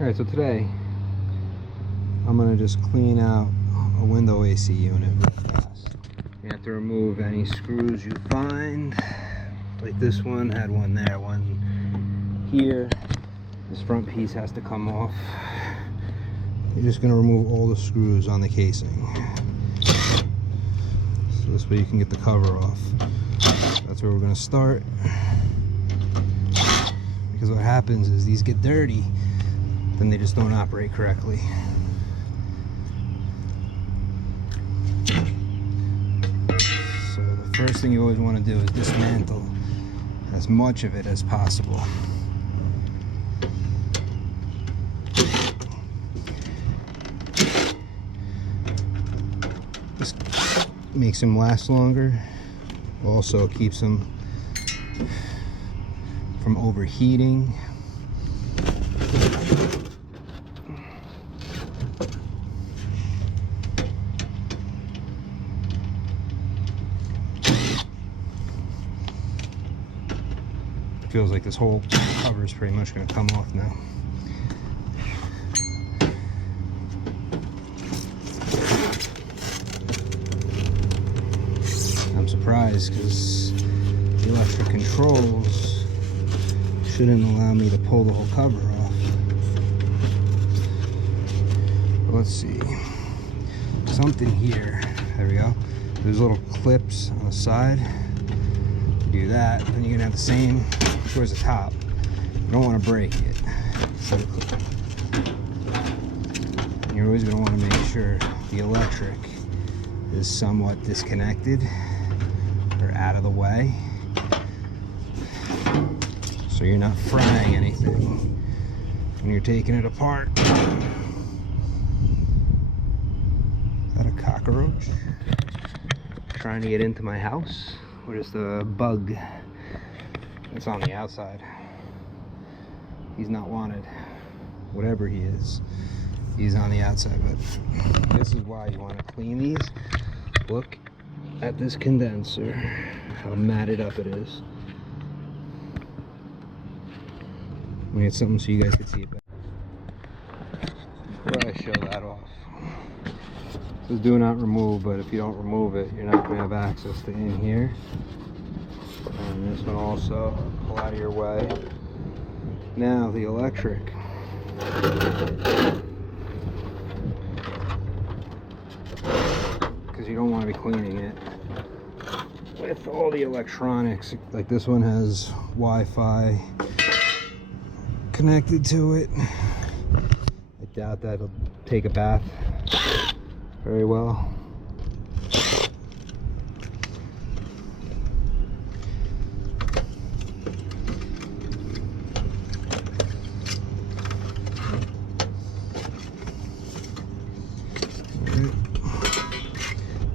Alright, so today I'm going to just clean out a window AC unit real fast. You have to remove any screws you find. Like this one had one there, one here. This front piece has to come off. You're just going to remove all the screws on the casing. So this way you can get the cover off. That's where we're going to start. Because what happens is these get dirty, then they just don't operate correctly. So the first thing you always want to do is dismantle as much of it as possible. This makes them last longer, also keeps them from overheating. Feels like this whole cover is pretty much going to come off now. I'm surprised because the electric controls shouldn't allow me to pull the whole cover off. But let's see. Something here. There we go. There's little clips on the side. Do that, then you're gonna have the same towards the top. You don't want to break it. So you're always gonna want to make sure the electric is somewhat disconnected or out of the way, so you're not frying anything when you're taking it apart. Is that a cockroach trying to get into my house? Or just a bug that's on the outside? He's not wanted. Whatever he is, he's on the outside. But this is why you want to clean these. Look at this condenser, how matted up it is. Let me get something so you guys can see it better. Before I show that off, this is do not remove, but if you don't remove it, you're not going to have access to in here. And this one also, pull out of your way. Now the electric. Because you don't want to be cleaning it with all the electronics. Like this one has Wi-Fi connected to it. I doubt that'll take a bath very well.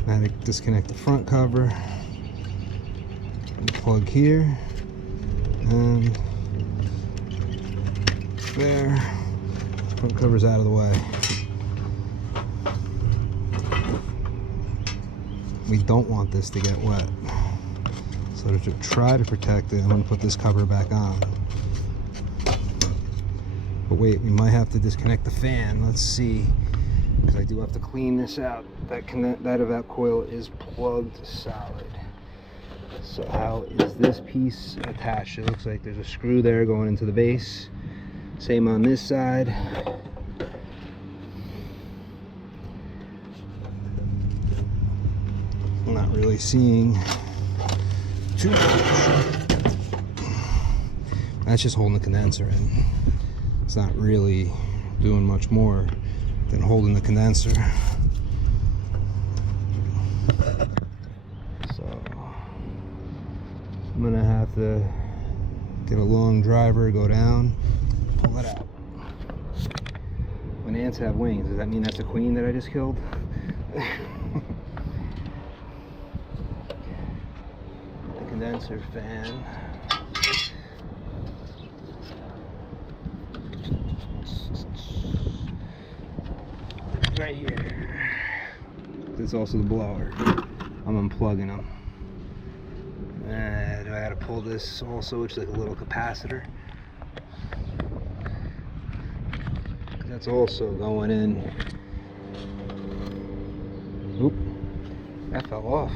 Now to disconnect the front cover, and plug here, and there. Front cover's out of the way. We don't want this to get wet. So to try to protect it, I'm going to put this cover back on. But wait, we might have to disconnect the fan. Let's see. Because I do have to clean this out. That coil is plugged solid. So how is this piece attached? It looks like there's a screw there going into the base. Same on this side. I'm not really seeing too much. That's just holding the condenser in. It's not really doing much more than holding the condenser. So I'm gonna have to get a long driver, go down, pull it out. When ants have wings, does that mean that's a queen that I just killed? The condenser fan. Right here. This is also the blower. I'm unplugging them. Do I gotta pull this also, which is like a little capacitor. That's also going in. Oop, that fell off.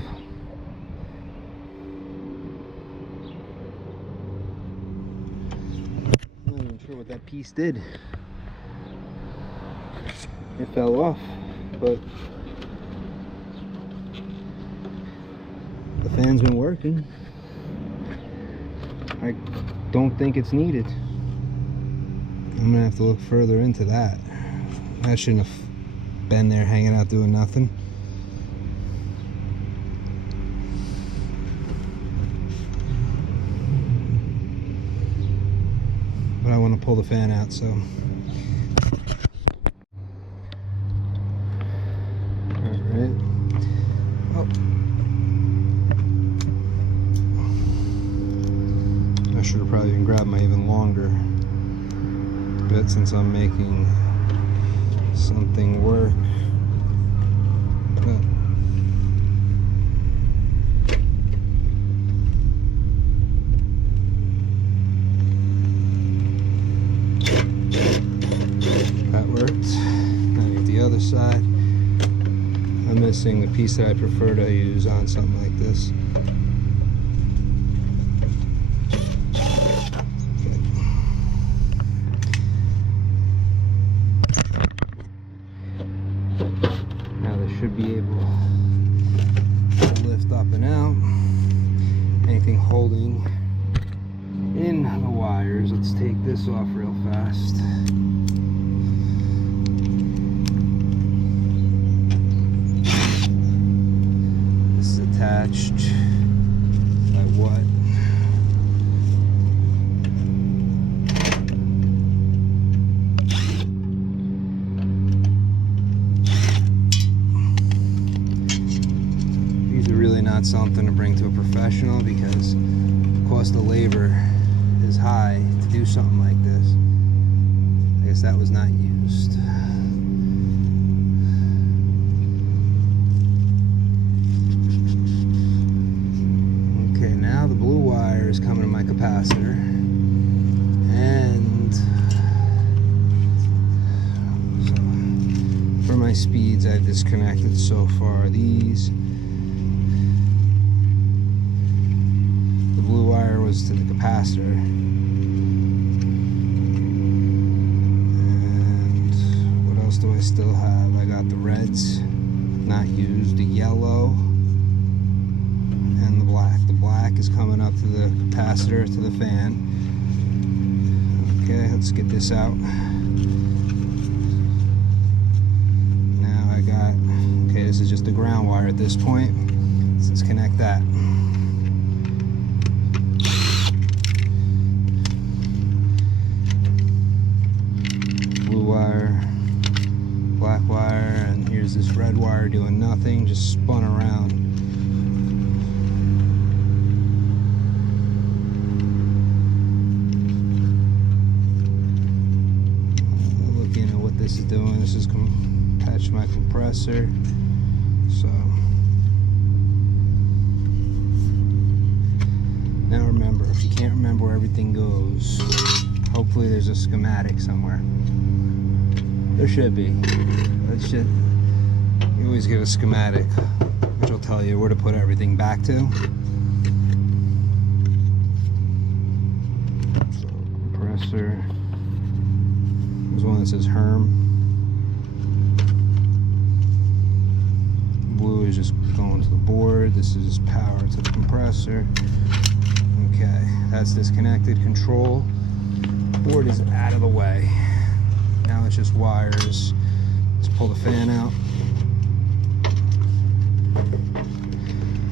I'm not even sure what that piece did. It fell off, but the fan's been working. I don't think it's needed. I'm gonna have to look further into that. That shouldn't have been there hanging out doing nothing. But I want to pull the fan out, so. Alright. Oh. I should have probably even grabbed my even longer bit since I'm making something work. But that worked. Now get the other side. I'm missing the piece that I prefer to use on something like this. Should be able to lift up and out. Anything holding in the wires. Let's take this off real fast. This is attached by what? Really not something to bring to a professional because the cost of labor is high to do something like this. I guess that was not used. Okay, now the blue wire is coming to my capacitor, and so for my speeds I've disconnected so far these. Blue wire was to the capacitor, and what else do I still have? I got the reds not used, the yellow, and the black. The black is coming up to the capacitor, to the fan. Okay, let's get this out. Now I got, okay, this is just the ground wire at this point. Let's disconnect that. Wire, black wire, and here's this red wire doing nothing, just spun around. Looking at what this is doing, this is attached to my compressor. So now remember, if you can't remember where everything goes, hopefully there's a schematic somewhere. There should be. That should. You always get a schematic, which will tell you where to put everything back to. So, compressor. There's one that says Herm. Blue is just going to the board. This is power to the compressor. Okay, that's disconnected. Control board is out of the way. Now it's just wires. Let's pull the fan out.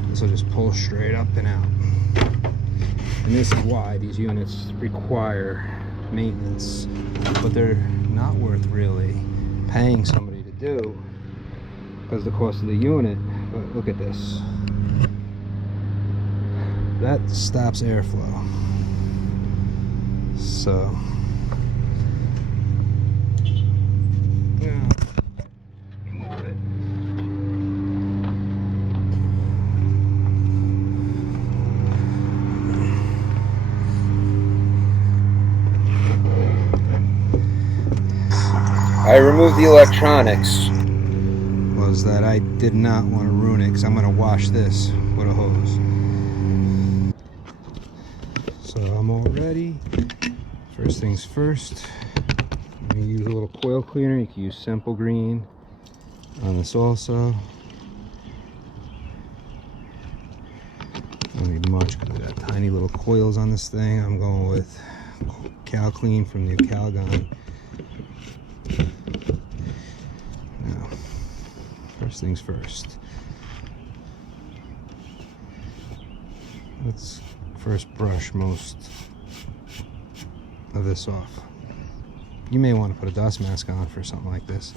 This will just pull straight up and out. And this is why these units require maintenance, but they're not worth really paying somebody to do because of the cost of the unit. But look at this. That stops airflow. So I removed the electronics was that I did not want to ruin it because I'm going to wash this with a hose. So I'm all ready. First things first, I'm going to use a little coil cleaner. You can use Simple Green on this also. Don't need much because I got tiny little coils on this thing. I'm going with Cal Clean from the Calgon. Now, first things first. Let's first brush most of this off. You may want to put a dust mask on for something like this,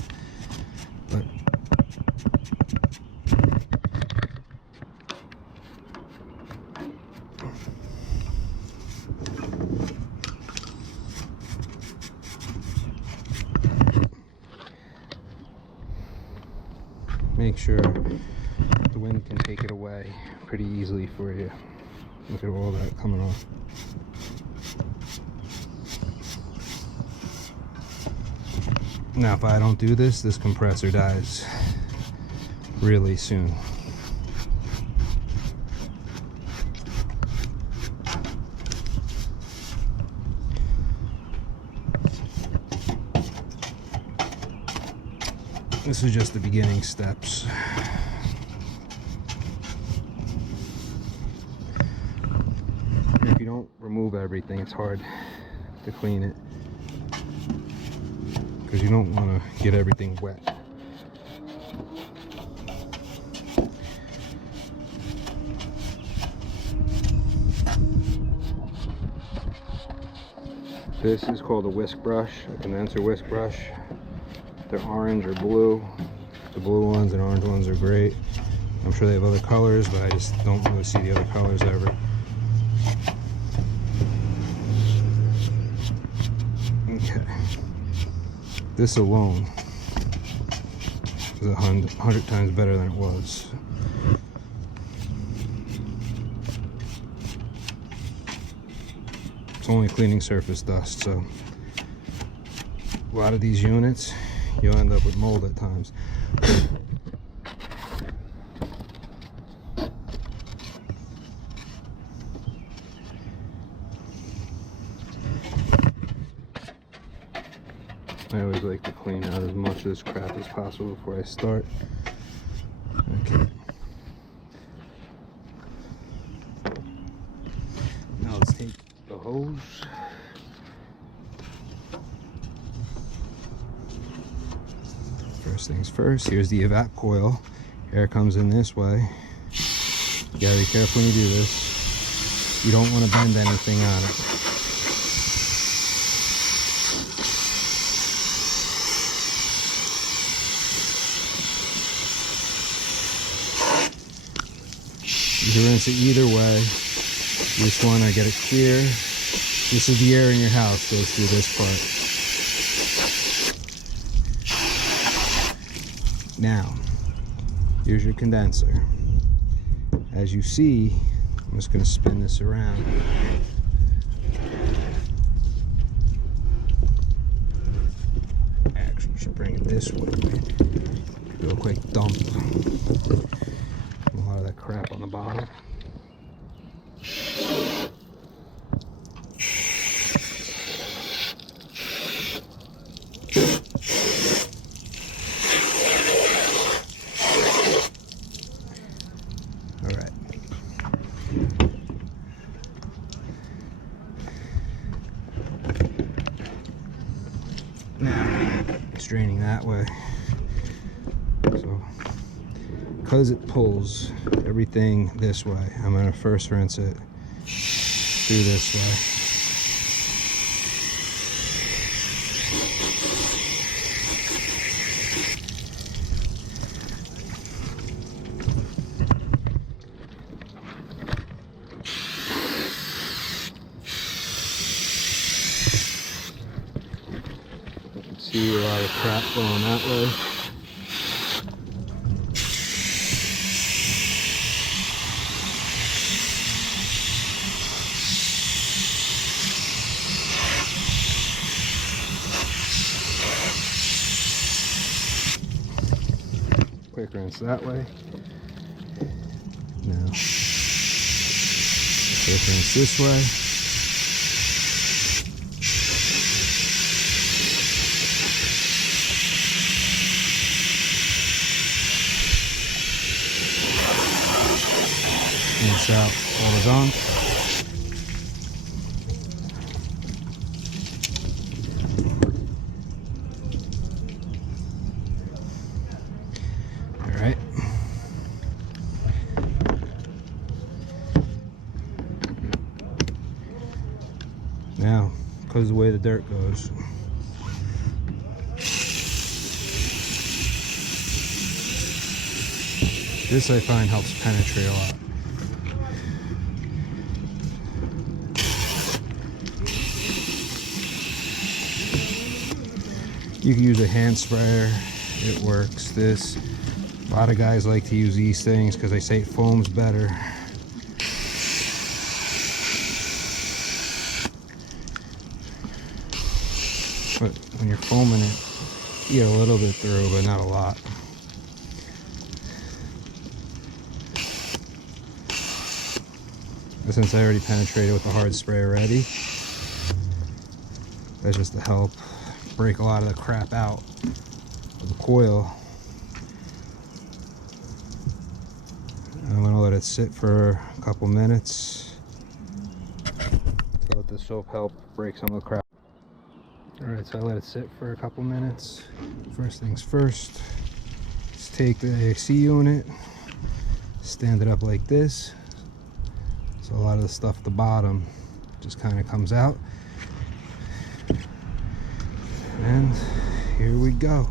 but make sure the wind can take it away pretty easily for you. Look at all that coming off. Now if I don't do this, this compressor dies really soon. This is just the beginning steps. If you don't remove everything, it's hard to clean it because you don't want to get everything wet. This is called a whisk brush, a condenser whisk brush. They're orange or blue. The blue ones and orange ones are great. I'm sure they have other colors, but I just don't really see the other colors ever. Okay. This alone is 100 times better than it was. It's only cleaning surface dust, so a lot of these units you'll end up with mold at times. I always like to clean out as much of this crap as possible before I start. Okay. Now let's take the hose. First things first, here's the evap coil. Air comes in this way. You gotta be careful when you do this. You don't want to bend anything on it. You can rinse it either way. You just want to get it clear. This is the air in your house, goes through this part. Now, here's your condenser. As you see, I'm just going to spin this around. Actually, I should bring it this way. Do a quick dump. A lot of that crap on the bottom. Now, it's draining that way. So, because it pulls everything this way, I'm going to first rinse it through this way. See a lot of crap going that way. quick rinse that way. Now, quick rinse this way. Rinse out all the gunk. Alright. Now, because of the way the dirt goes, this I find helps penetrate a lot. You can use a hand sprayer, it works. A lot of guys like to use these things because they say it foams better. But when you're foaming it, you get a little bit through, but not a lot. But since I already penetrated with the hard spray already, that's just to help break a lot of the crap out of the coil. I'm going to let it sit for a couple minutes to let the soap help break some of the crap. Alright, so I let it sit for a couple minutes. First things first, just take the AC unit, stand it up like this, so a lot of the stuff at the bottom just kind of comes out. And here we go.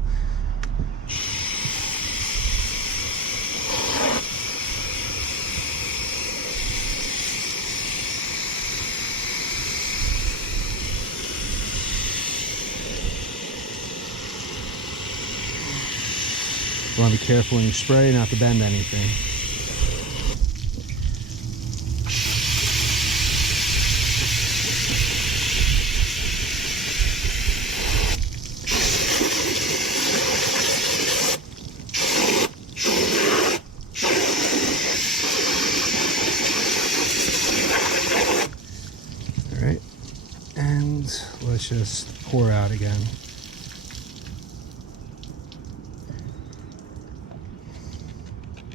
You want to be careful when you spray not to bend anything. Alright, and let's just pour out again.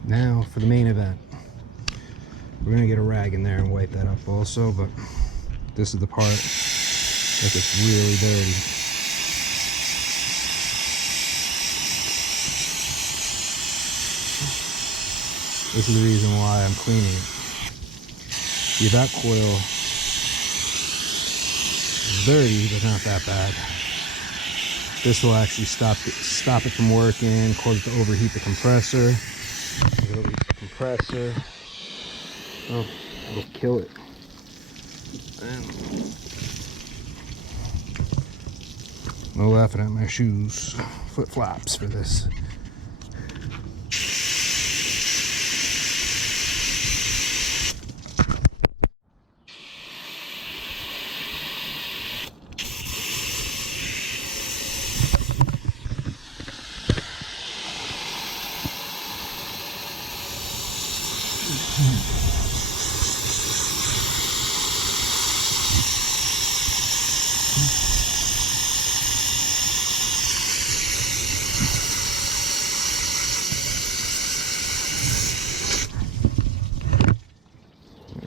Now for the main event. We're going to get a rag in there and wipe that up also, but this is the part that gets really dirty. This is the reason why I'm cleaning it. See, that coil is dirty, but not that bad. This will actually stop it from working, cause it to overheat the compressor. It'll leak the compressor. Oh, it'll kill it. And no laughing at my shoes, flip flops for this.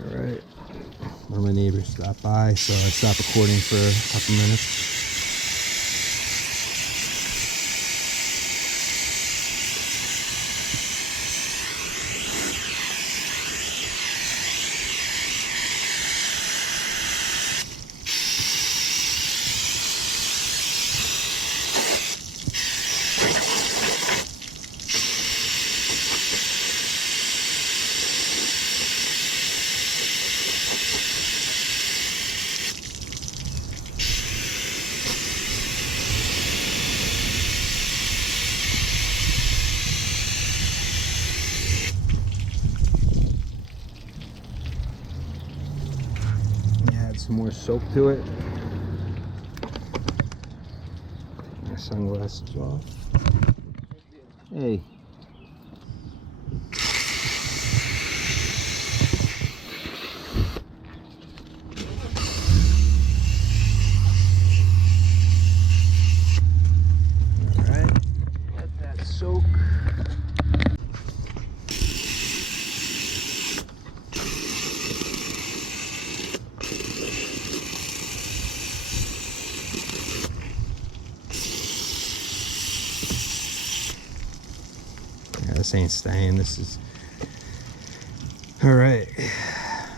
Alright, well, my neighbor stopped by, so I stopped recording for a couple minutes. Some more soap to it. Take my sunglasses off. Hey, this ain't staying. This is all right.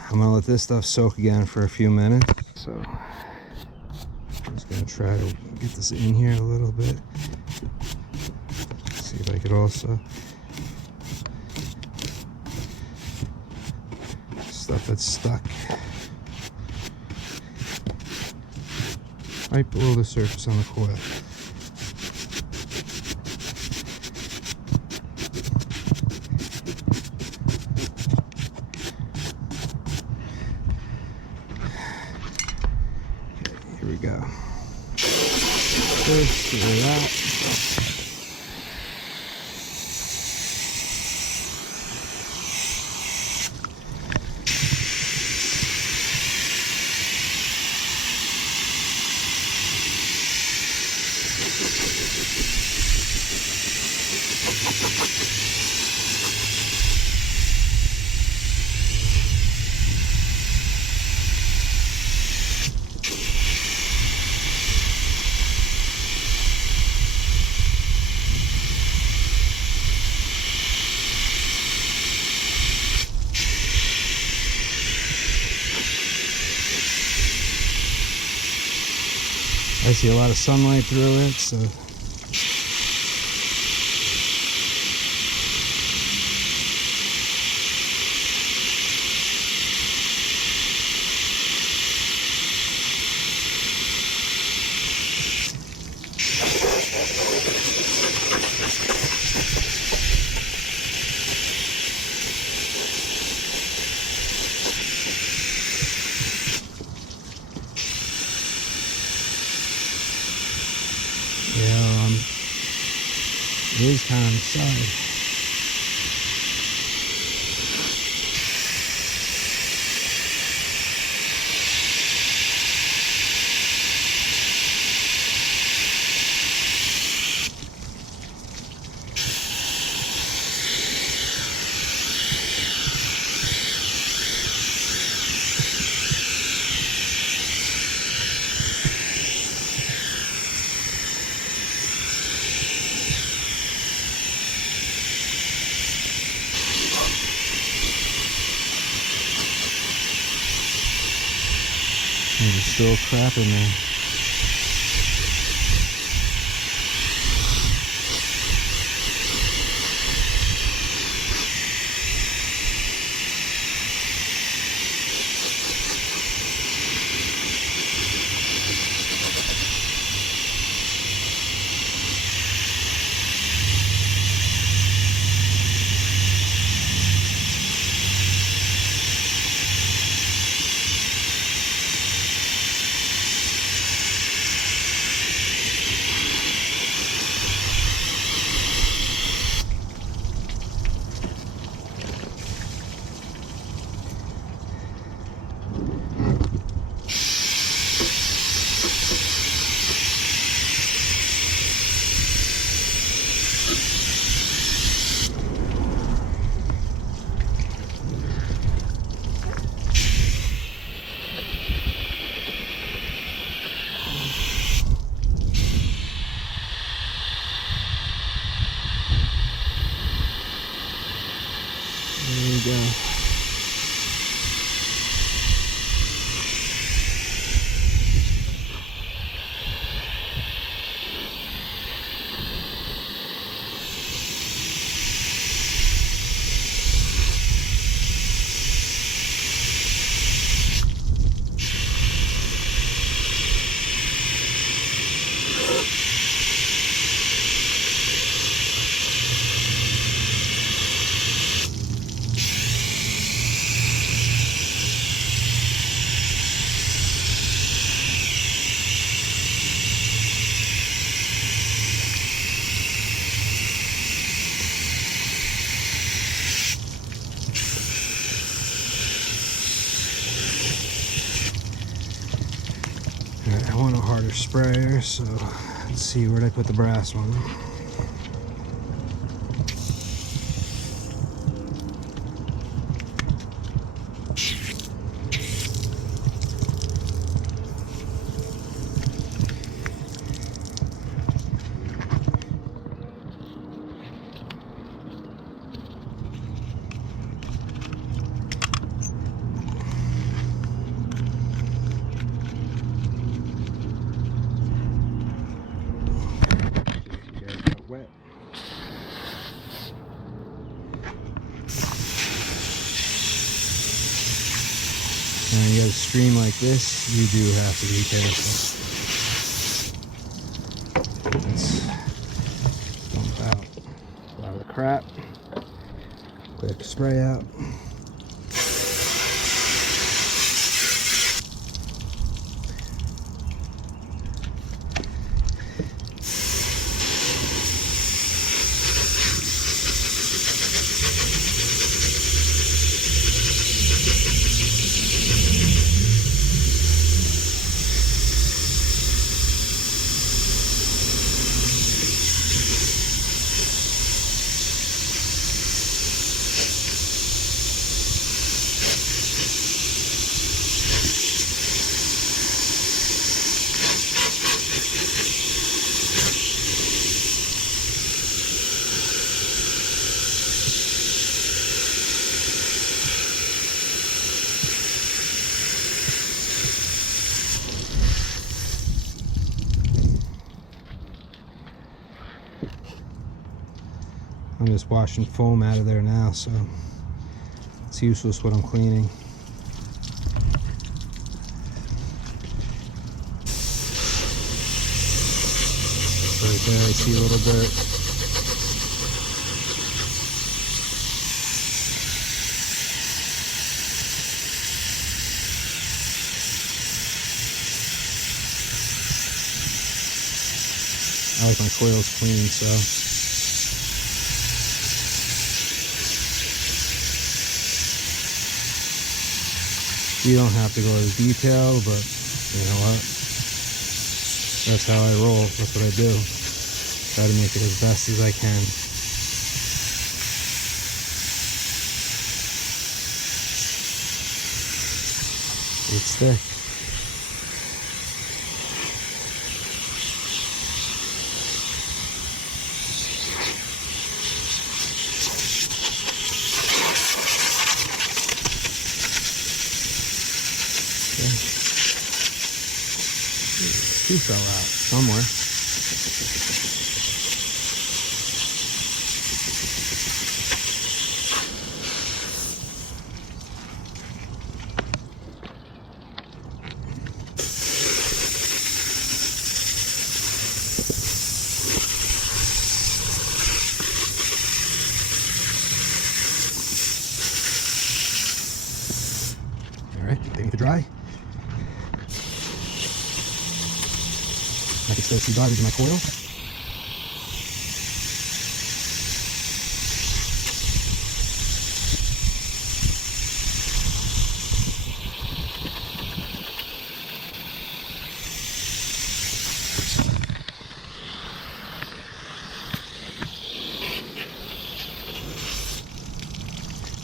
I'm gonna let this stuff soak again for a few minutes. So I'm just gonna try to get this in here a little bit. See if I could also stuff that's stuck right below the surface on the coil. Okay, here we go. First, get rid of that. I see a lot of sunlight through it, so it is kind of inside. There's still crap in there. There we go. I want a harder sprayer, so let's see where I put the brass one. wet. And when you got a stream like this, you do have to be careful. Let's dump out a lot of the crap. Quick spray out. I'm just washing foam out of there now, so it's useless what I'm cleaning. Right there, I see a little dirt. I like my coils clean, so you don't have to go into detail, but you know what? That's how I roll. That's what I do. Try to make it as best as I can. It's thick. Two fell out somewhere. All right, they need to dry. I can still see garbage in my coil.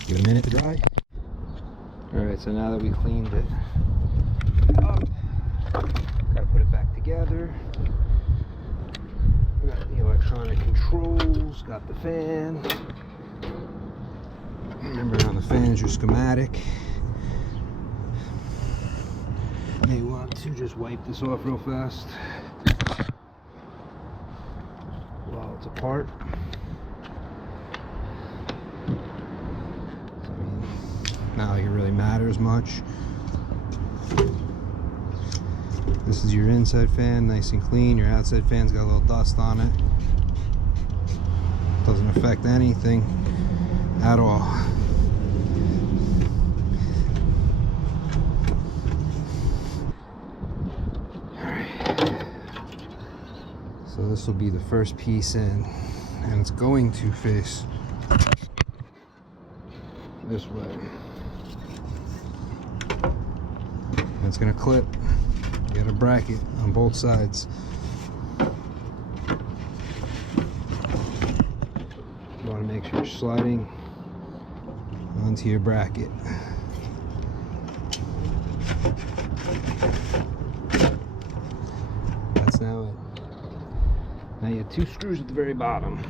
Give it a minute to dry. Alright, so now that we cleaned it up, gotta put it back together. We got the electronic controls, got the fan. Remember, on the fan is your schematic. May want to just wipe this off real fast while it's apart. Not like it really matters much. This is your inside fan, nice and clean. Your outside fan's got a little dust on it. Doesn't affect anything at all. Alright. So this will be the first piece in, and it's going to face this way. It's going to clip. You got a bracket on both sides. You want to make sure you're sliding onto your bracket. That's now it. Now you have two screws at the very bottom.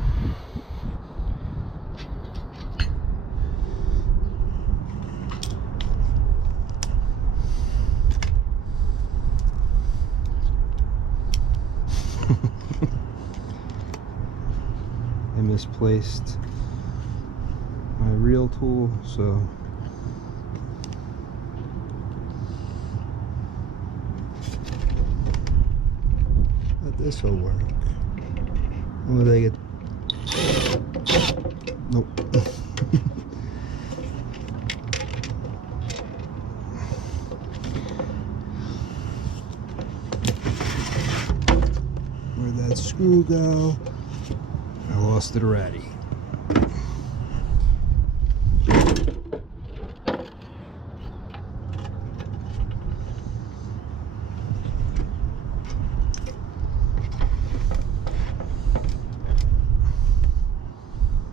misplaced my real tool, so but this will work. When did I get? Nope. Where'd that screw go? I lost it already.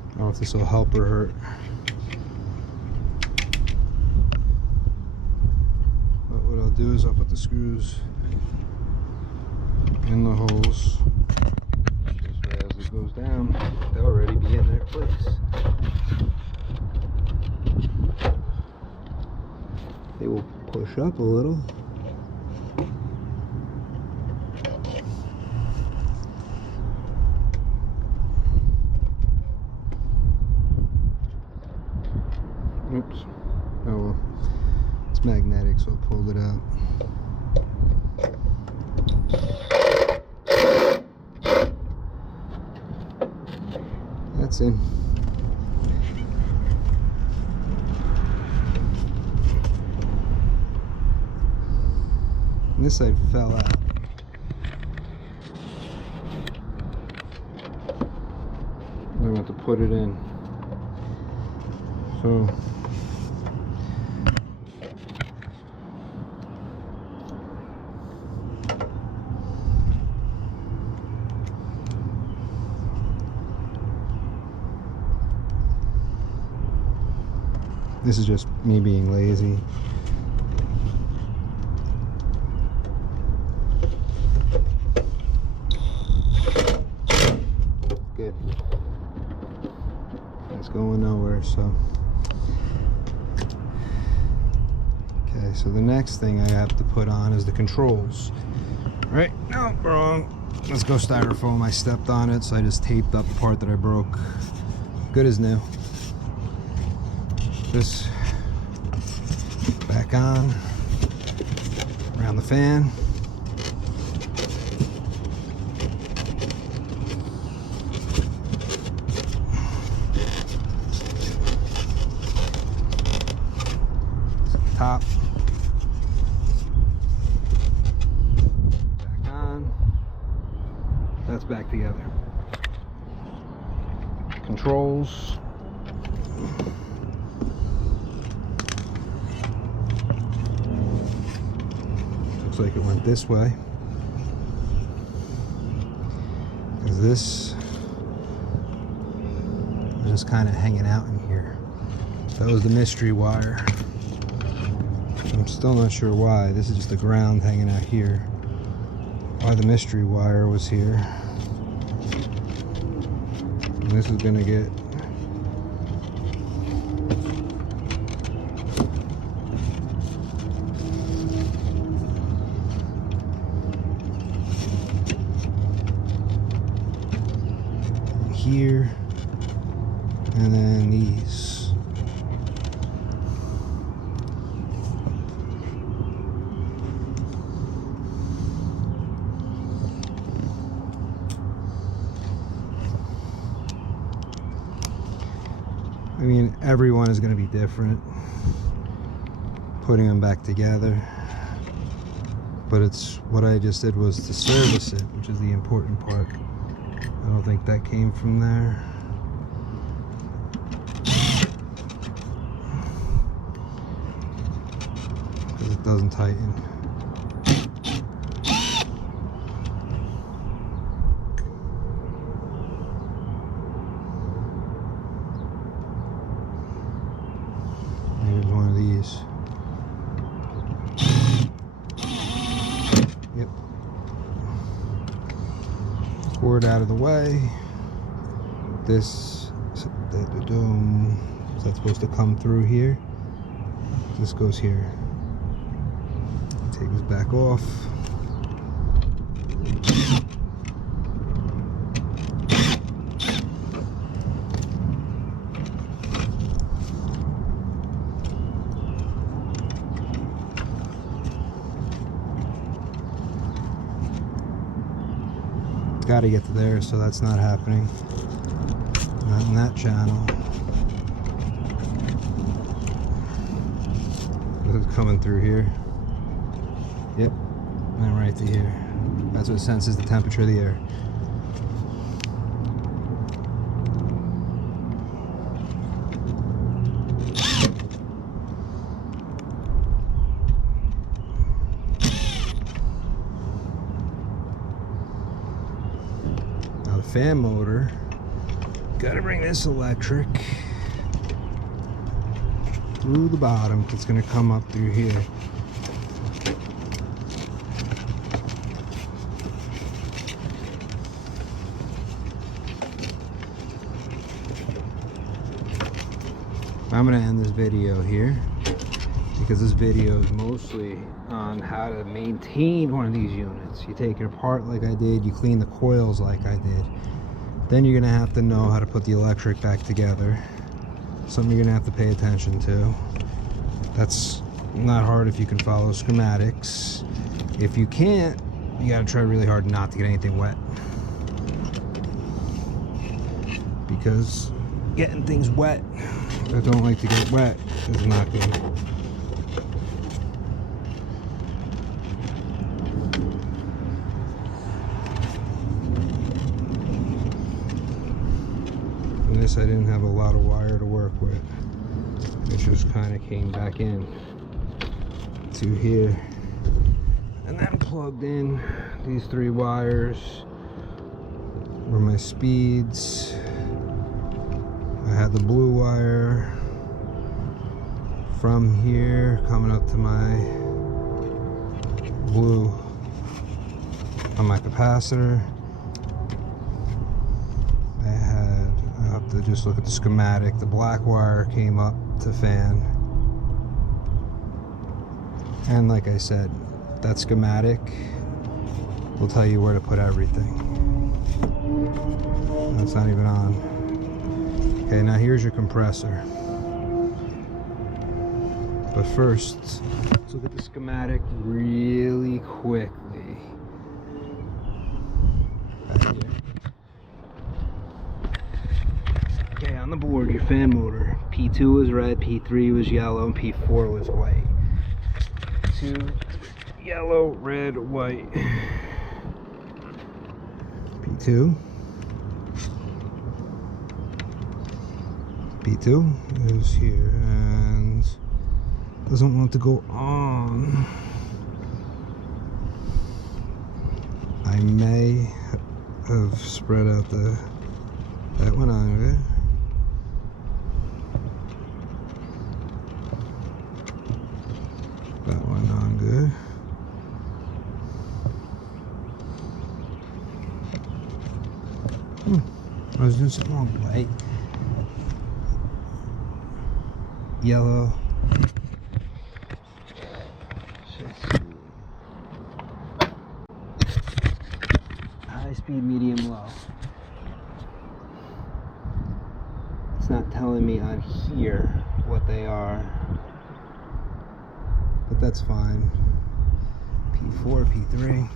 I don't know if this will help or hurt. But what I'll do is I'll put the screws in the holes. This way, as it goes down, they'll already be in their place. They will push up a little. Oops. Oh well. It's magnetic, so I pulled it out. That's in. And this side fell out. I want to put it in. So this is just me being lazy. Good. It's going nowhere, so. Okay, so the next thing I have to put on is the controls. Right? No, wrong. Let's go styrofoam. I stepped on it, so I just taped up the part that I broke. Good as new. This back on, around the fan. Top. Back on. That's back together. Controls. Looks like it went this way, because this was just kind of hanging out in here. That was the mystery wire. I'm still not sure why. This is just the ground hanging out here. Why the mystery wire was here. And this is gonna get here, and then these. I mean, everyone is going to be different putting them back together, but it's what I just did was to service it, which is the important part. I don't think that came from there. Because it doesn't tighten. Here's one of these. Yep. Cord out of the way. This is that supposed to come through here. This goes here. Take this back off. gotta get to there, so that's not happening. Not in that channel. This is coming through here. Yep, and right to here. That's what senses the temperature of the air. Now the fan motor, gotta bring this electric through the bottom. It's gonna come up through here. I'm going to end this video here because this video is mostly on how to maintain one of these units. You take it apart like I did, you clean the coils like I did. Then you're going to have to know how to put the electric back together. Something you're going to have to pay attention to. That's not hard if you can follow schematics. If you can't, you got to try really hard not to get anything wet. Because getting things wet that don't like to get wet is not good. And this I didn't have a lot of wire to work with. It just kind of came back in to here. And then plugged in these 3 wires were my speeds. I had the blue wire from here coming up to my blue on my capacitor. I have to just look at the schematic. The black wire came up to fan. And like I said, that schematic will tell you where to put everything. That's not even on. Okay, now here's your compressor. But first, let's look at the schematic really quickly. Back here. Okay, on the board, your fan motor. P2 was red, P3 was yellow, and P4 was white. 2, yellow, red, white. P2. P2 is here and doesn't want to go on. I may have spread out that one on good. That one on good. I was doing something wrong. White, yellow. High speed, medium, low. It's not telling me on here what they are, but that's fine. P4, P3.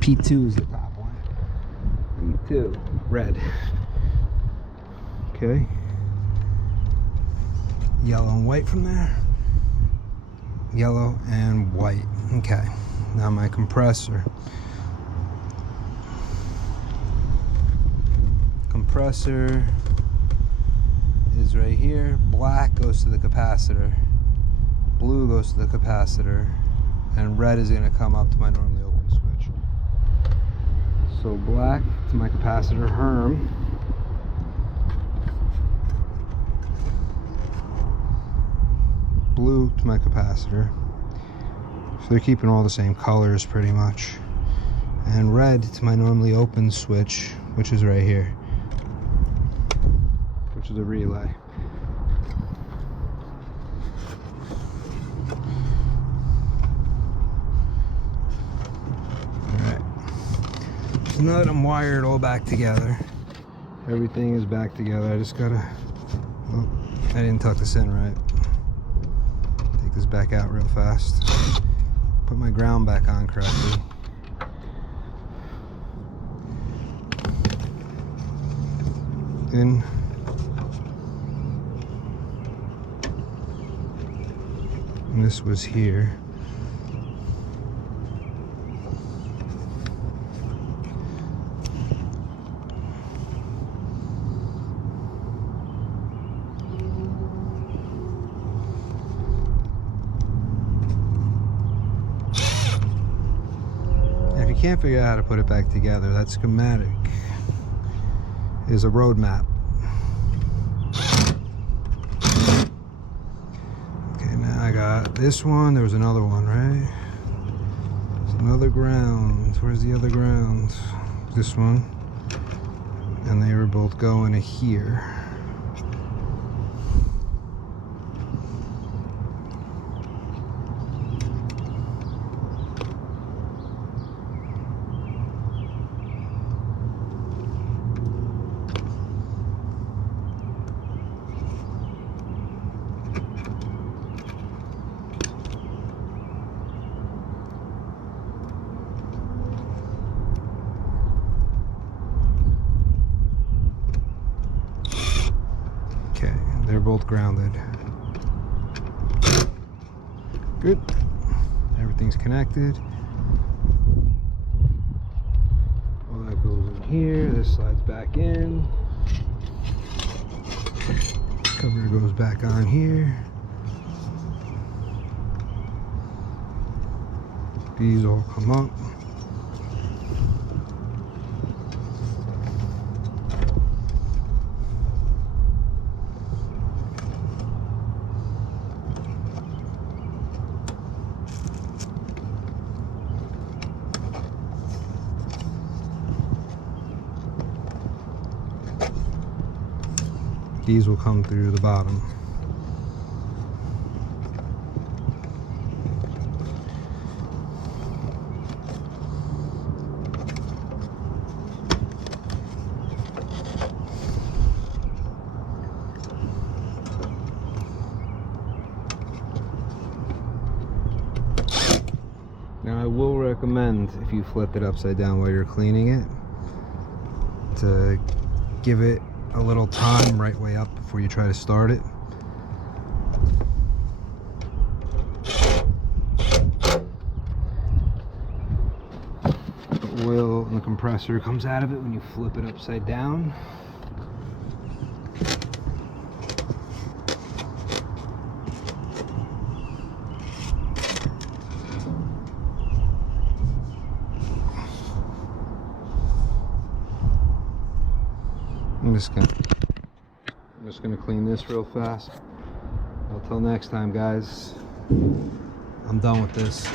P2 is the top one. P2, red. Okay. Yellow and white from there. Yellow and white. Okay. Now my compressor. Compressor is right here. Black goes to the capacitor. Blue goes to the capacitor. And red is going to come up to my normally open switch. So black to my capacitor Herm. Blue to my capacitor. So they're keeping all the same colors pretty much. And red to my normally open switch, which is right here, which is a relay. Alright. So now that I'm wired all back together, everything is back together. I just gotta, oh, I didn't tuck this in right. this back out real fast. Put my ground back on correctly. In. And this was here. If you can't figure out how to put it back together, that schematic is a road map. Okay, now I got this one. There was another one, right? There's another ground. Where's the other ground? This one. And they were both going to here. Okay, they're both grounded. Good. Everything's connected. All that goes in here. This slides back in. Cover goes back on here. These all come up. These will come through the bottom. Now I will recommend, if you flip it upside down while you're cleaning it, to give it a little time right way up before you try to start it. The oil and the compressor comes out of it when you flip it upside down. I'm just gonna clean this real fast. Until next time, guys. I'm done with this.